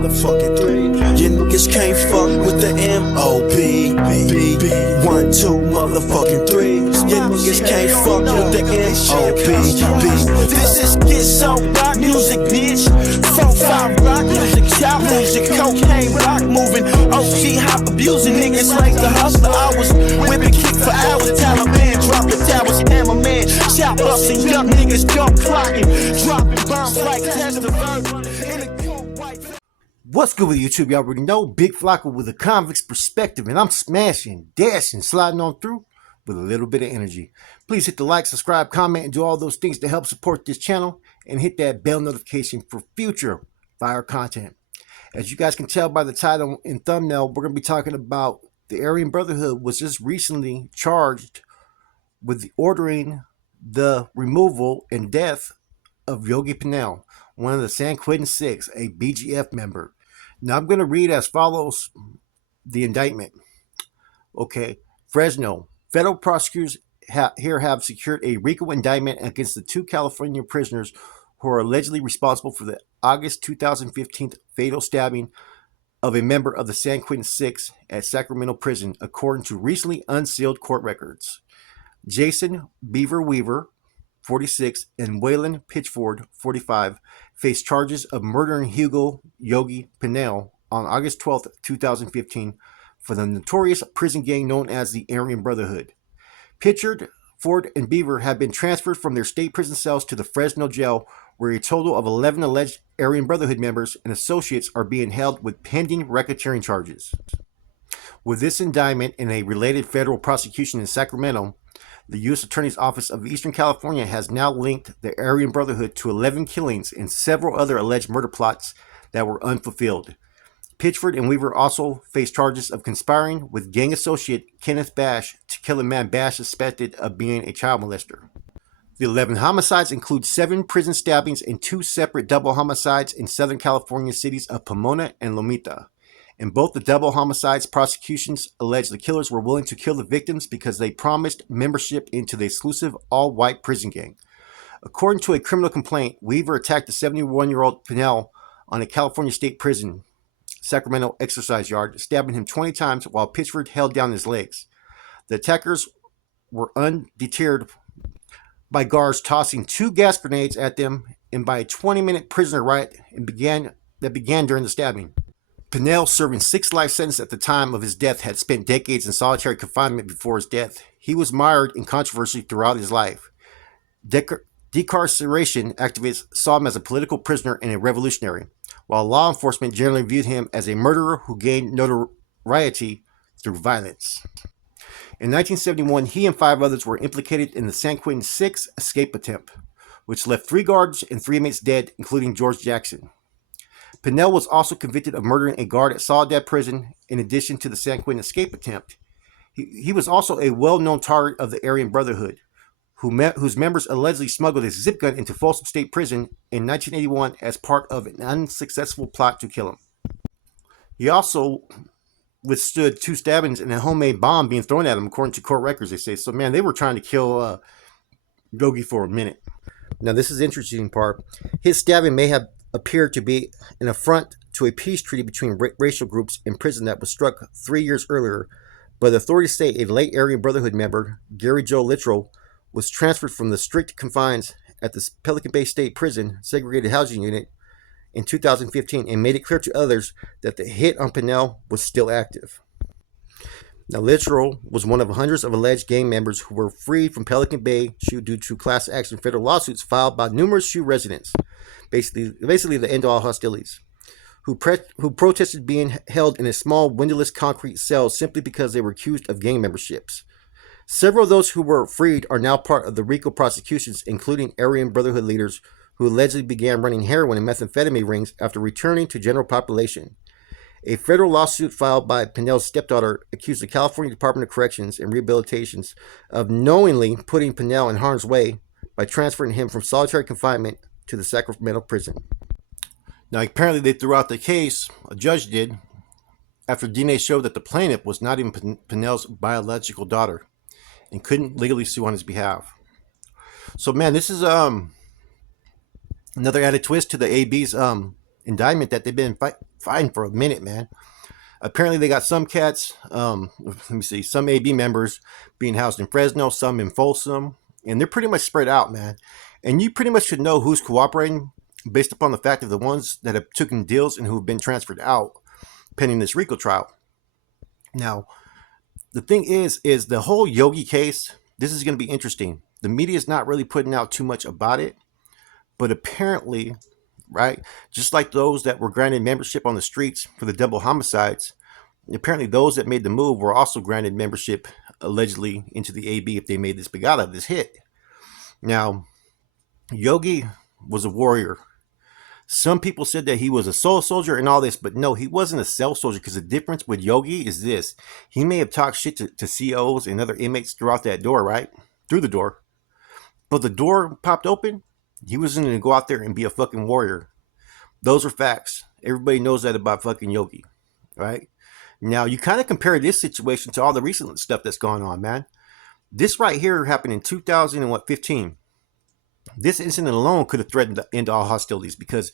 motherfucking 3. You niggas can't fuck with the M.O.B. 1, 2, motherfucking 3. You niggas can't fuck with the M.O.B. This is get so rock music, bitch. 4-5 rock music, child music, cocaine rock moving, OG hop abusing niggas like the hustler. I was whipping kick for hours, Taliban dropping towers, hammerman, chop busting young niggas, gun clocking, dropping bombs like test the verb in a cold white. What's good with YouTube? Y'all already know Big Flocka with a convict's perspective, and I'm smashing, dashing, sliding on through with a little bit of energy. Please hit the like, subscribe, comment, and do all those things to help support this channel, and hit that bell notification for future fire content. As you guys can tell by the title and thumbnail, we're going to be talking about the Aryan Brotherhood was just recently charged with ordering the removal and death of Yogi Pinell, one of the San Quentin Six, a BGF member. Now I'm going to read as follows the indictment. Okay, Fresno. Federal prosecutors here have secured a Rico indictment against the 2 California prisoners who are allegedly responsible for the August 2015 fatal stabbing of a member of the San Quentin Six at Sacramento Prison, according to recently unsealed court records. Jason Beaver Weaver, 46, and Waylon Pitchford, 45, face charges of murdering Hugo Yogi Pinell on August 12, 2015 for the notorious prison gang known as the Aryan Brotherhood. Pitchford, Ford, and Beaver have been transferred from their state prison cells to the Fresno jail, where a total of 11 alleged Aryan Brotherhood members and associates are being held with pending racketeering charges. With this indictment and a related federal prosecution in Sacramento, the U.S. Attorney's Office of Eastern California has now linked the Aryan Brotherhood to 11 killings and several other alleged murder plots that were unfulfilled. Pitchford and Weaver also face charges of conspiring with gang associate Kenneth Bash to kill a man Bash suspected of being a child molester. The 11 homicides include 7 prison stabbings and 2 separate double homicides in Southern California cities of Pomona and Lomita. In both the double homicides, prosecutions allege the killers were willing to kill the victims because they promised membership into the exclusive all-white prison gang. According to a criminal complaint, Weaver attacked the 71-year-old Pinell on a California state prison Sacramento exercise yard, stabbing him 20 times while Pitchford held down his legs. The attackers were undeterred by guards tossing 2 gas grenades at them and by a 20-minute prisoner riot that began during the stabbing. Pinell, serving 6 life sentences at the time of his death, had spent decades in solitary confinement before his death. He was mired in controversy throughout his life. Decarceration activists saw him as a political prisoner and a revolutionary, while law enforcement generally viewed him as a murderer who gained notoriety through violence. In 1971, he and 5 others were implicated in the San Quentin Six escape attempt, which left 3 guards and 3 inmates dead, including George Jackson. Pinell was also convicted of murdering a guard at Soledad Prison in addition to the San Quentin escape attempt. He was also a well-known target of the Aryan Brotherhood, whose members allegedly smuggled a zip gun into Folsom State Prison in 1981 as part of an unsuccessful plot to kill him. He also withstood 2 stabbings and a homemade bomb being thrown at him, according to court records, they say. So, man, they were trying to kill Yogi for a minute. Now, this is the interesting part. His stabbing may have appeared to be an affront to a peace treaty between racial groups in prison that was struck 3 years earlier, but authorities say a late Aryan Brotherhood member, Gary Joe Littrell, was transferred from the strict confines at the Pelican Bay State Prison segregated housing unit in 2015 and made it clear to others that the hit on Pinell was still active. Now, Littrell was one of hundreds of alleged gang members who were freed from Pelican Bay due to class action federal lawsuits filed by numerous SHU residents, basically the end of all hostilities, who protested being held in a small windowless concrete cell simply because they were accused of gang memberships. Several of those who were freed are now part of the Rico prosecutions, including Aryan Brotherhood leaders who allegedly began running heroin and methamphetamine rings after returning to general population. A federal lawsuit filed by Pinell's stepdaughter accused the California Department of Corrections and Rehabilitation of knowingly putting Pinell in harm's way by transferring him from solitary confinement to the Sacramento prison. Now, apparently they threw out the case, a judge did, after DNA showed that the plaintiff was not even Pinell's biological daughter and couldn't legally sue on his behalf. So, man, this is another added twist to the AB's indictment that they've been fighting for a minute, man. Apparently, they got some cats. Let me see, some AB members being housed in Fresno, some in Folsom, and they're pretty much spread out, man. And you pretty much should know who's cooperating based upon the fact of the ones that have taken deals and who've been transferred out pending this Rico trial. Now, the thing is the whole Yogi case. This is going to be interesting. The media is not really putting out too much about it, but apparently, right, just like those that were granted membership on the streets for the double homicides, apparently those that made the move were also granted membership allegedly into the AB if they made this Bigala, this hit. Now, Yogi was a warrior. Some people said that he was a soul soldier and all this, but no, he wasn't a cell soldier, because the difference with Yogi is this. He may have talked shit to COs and other inmates throughout that door, right? Through the door. But the door popped open. He wasn't going to go out there and be a fucking warrior. Those are facts. Everybody knows that about fucking Yogi, right? Now, you kind of compare this situation to all the recent stuff that's gone on, man. This right here happened in 2015. This incident alone could have threatened to end all hostilities, because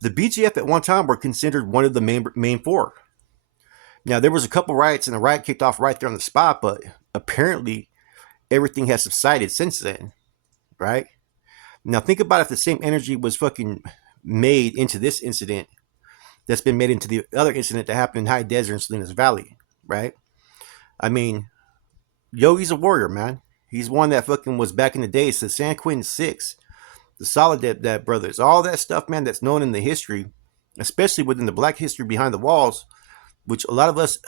the BGF at one time were considered one of the main four. Now, there was a couple riots, and a riot kicked off right there on the spot, but apparently everything has subsided since then, right? Now, think about if the same energy was fucking made into this incident that's been made into the other incident that happened in High Desert and Salinas Valley, right? I mean, Yogi's a warrior, man. He's one that fucking was back in the days, the San Quentin Six, the Soledad brothers, all that stuff, man, that's known in the history, especially within the black history behind the walls, which a lot of us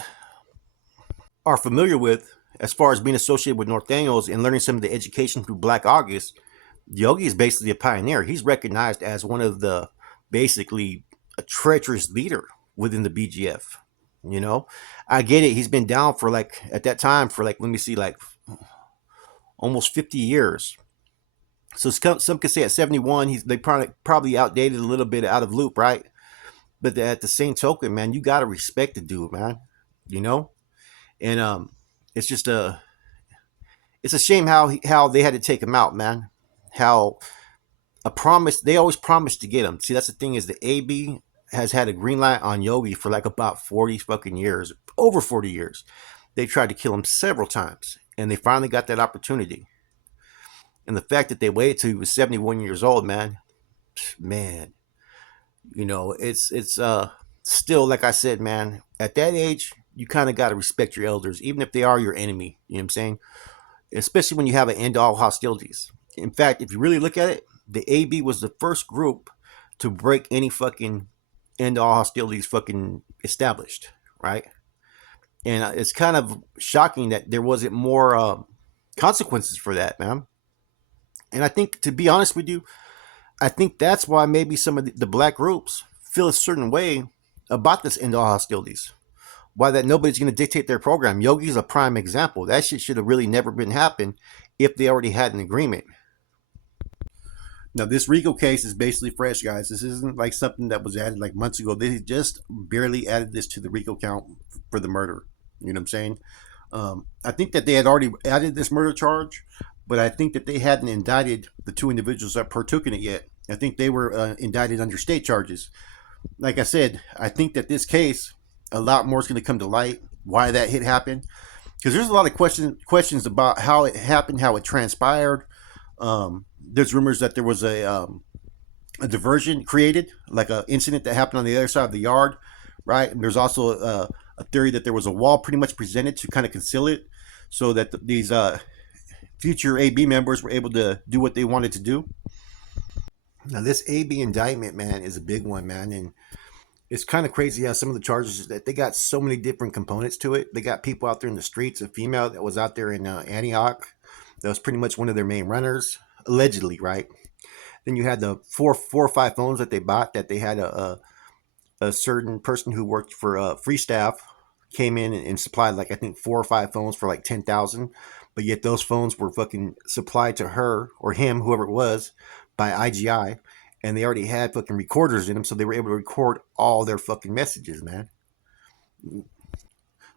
are familiar with as far as being associated with North Daniels and learning some of the education through Black August. Yogi is basically a pioneer. He's recognized as one of the, basically, a treacherous leader within the BGF. You know, I get it. He's been down for like, at that time, for like, let me see, like almost 50 years. So some could say at 71, they probably outdated a little bit, out of loop, right? But at the same token, man, you gotta respect the dude, man. You know, and it's just it's a shame how they had to take him out, man. How a promise, they always promised to get him. See, that's the thing, is the AB has had a green light on Yogi for like about 40 fucking years, over 40 years. They tried to kill him several times, and they finally got that opportunity. And the fact that they waited till he was 71 years old, man, you know, it's still, like I said, man, at that age, you kind of got to respect your elders, even if they are your enemy. You know what I'm saying? Especially when you have an end to all hostilities. In fact, if you really look at it, the AB was the first group to break any fucking end to all hostilities fucking established, right? And it's kind of shocking that there wasn't more consequences for that, man. And I think, to be honest with you, I think that's why maybe some of the black groups feel a certain way about this end all hostilities. Why that nobody's going to dictate their program. Yogi's a prime example. That shit should have really never been happened if they already had an agreement. Now, this Rico case is basically fresh, guys. This isn't like something that was added like months ago. They just barely added this to the Rico count for the murder. You know what I'm saying? I think that they had already added this murder charge, but I think that they hadn't indicted the two individuals that partook in it yet. I think they were indicted under state charges. Like I said, I think that this case, a lot more is going to come to light, why that hit happened, because there's a lot of questions about how it happened, how it transpired. There's rumors that there was a diversion created, like an incident that happened on the other side of the yard, right? And there's also a theory that there was a wall pretty much presented to kind of conceal it, so that these future AB members were able to do what they wanted to do. Now, this AB indictment, man, is a big one, man, and it's kind of crazy how some of the charges, that they got so many different components to it. They got people out there in the streets, a female that was out there in Antioch, that was pretty much one of their main runners, allegedly, right? Then you had the four or five phones that they bought, that they had a certain person who worked for Free Staff came in and supplied, like, I think 4 or 5 phones for like 10,000, but yet those phones were fucking supplied to her or him, whoever it was, by IGI, and they already had fucking recorders in them, so they were able to record all their fucking messages, man.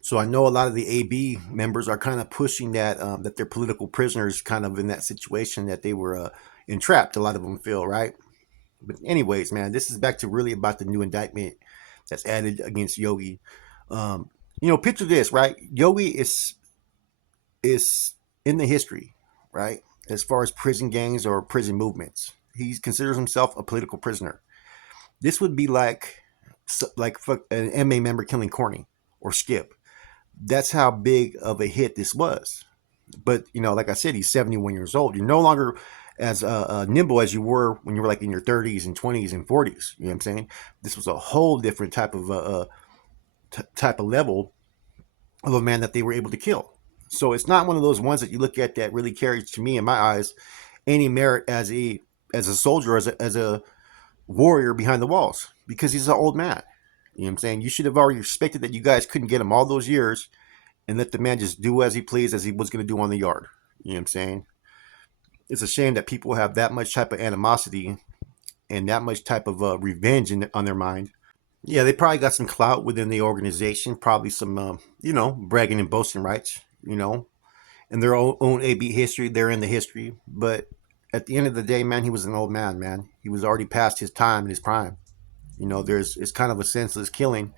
So I know a lot of the AB members are kind of pushing that that they're political prisoners, kind of in that situation, that they were entrapped. A lot of them feel, right? But anyways, man, this is back to really about the new indictment that's added against Yogi. Picture this, right? Yogi is in the history, right? As far as prison gangs or prison movements, he considers himself a political prisoner. This would be like an MA member killing Corny or Skip. That's how big of a hit this was. But like I said, he's 71 years old. You're no longer as nimble as you were when you were like in your 30s and 20s and 40s. You know what I'm saying? This was a whole different type of level of a man that they were able to kill. So it's not one of those ones that you look at that really carries, to me, in my eyes, any merit as a soldier, as a warrior behind the walls, because he's an old man. You know what I'm saying? You should have already respected that you guys couldn't get him all those years and let the man just do as he pleased, as he was going to do on the yard. You know what I'm saying? It's a shame that people have that much type of animosity and that much type of revenge on their mind. Yeah, they probably got some clout within the organization, probably some, bragging and boasting rights, in their own AB history. They're in the history. But at the end of the day, man, he was an old man, man. He was already past his time and his prime. It's kind of a senseless killing.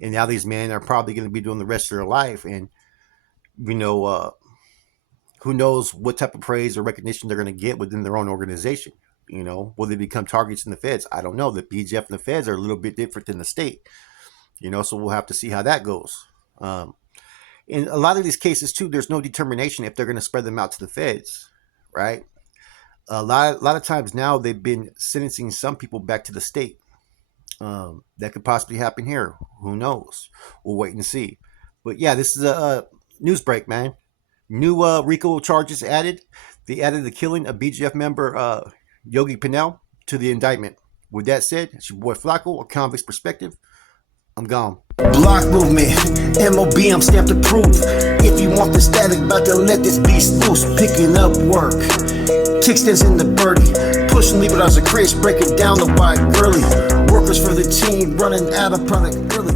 And now these men are probably going to be doing the rest of their life. And, who knows what type of praise or recognition they're going to get within their own organization. Will they become targets in the feds? I don't know. The BGF and the feds are a little bit different than the state, so we'll have to see how that goes. In a lot of these cases, too, there's no determination if they're going to spread them out to the feds, right? A lot of times now they've been sentencing some people back to the state. That could possibly happen here. Who knows? We'll wait and see. But yeah, this is a news break, man. New Rico charges added. They added the killing of BGF member Yogi Pinell to the indictment. With that said, it's your boy Flacco, a convict's perspective. I'm gone. Block movement, MOB, I'm stamped approved. If you want the static, about to let this beast loose. Picking up work, kickstands in the birdie. Pushing leave it as a Chris, breaking down the wide girly. Workers for the team, running out of product early.